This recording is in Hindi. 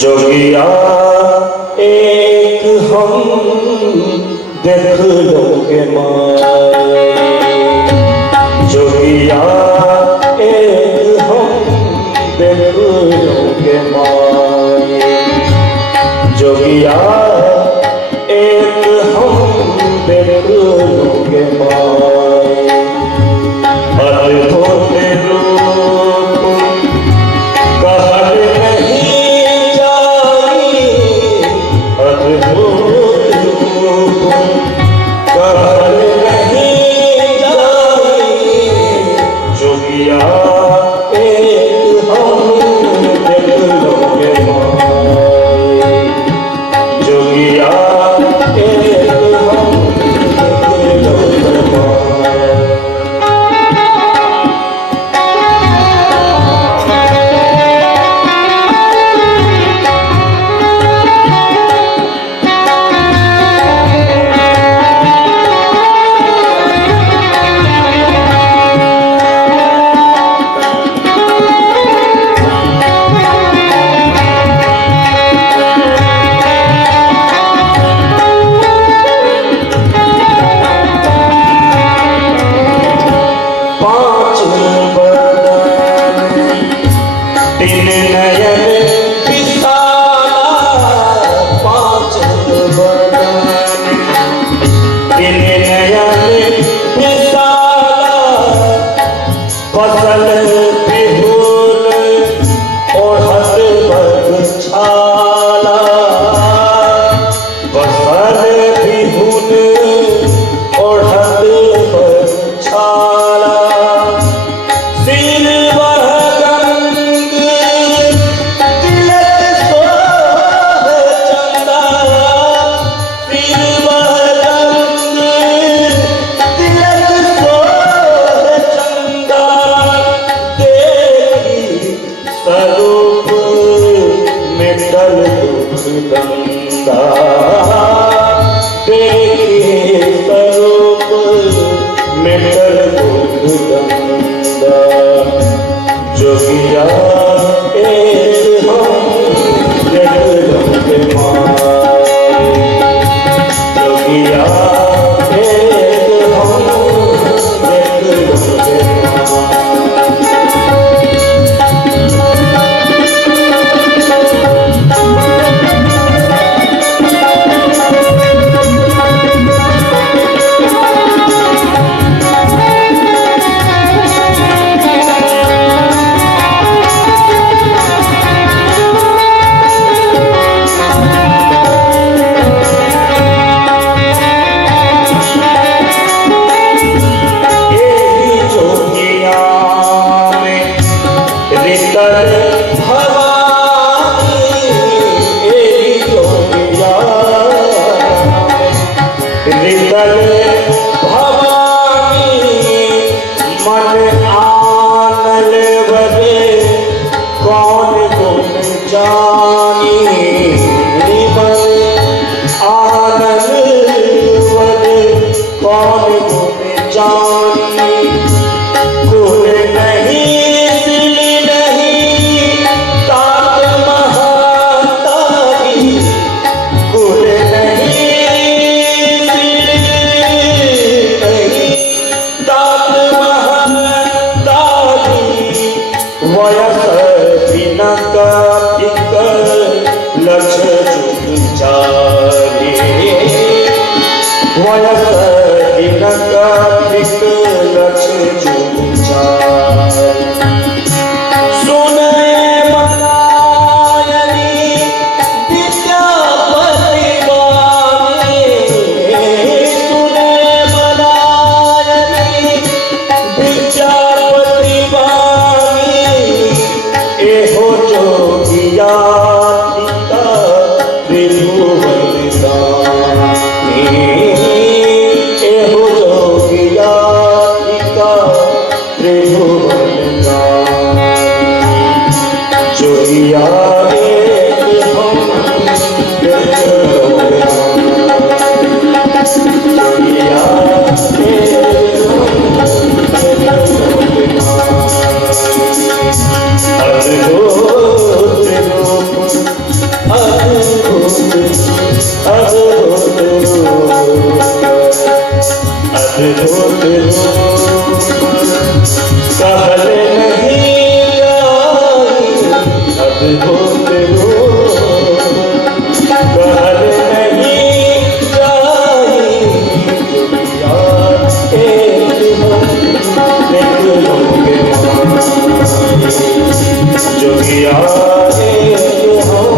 जोगिया एक हम देख लोगे माए, जोगिया एक हम देख लोगे माए, जोगिया एक हम देख लोगे माए। अद्भुत रूप कहल नहीं जाई, अद्भुत रूप कहल नहीं जाई, जोगिया एक हम देख लोगे माए, जोगिया एक हम देख लोगे माए। जोगिया एक हम देख लोगे माए, जोगिया एक हम देख लोगे माए। जोगिया एक हम देख लोगे जोगिया एक जोगिया एक हम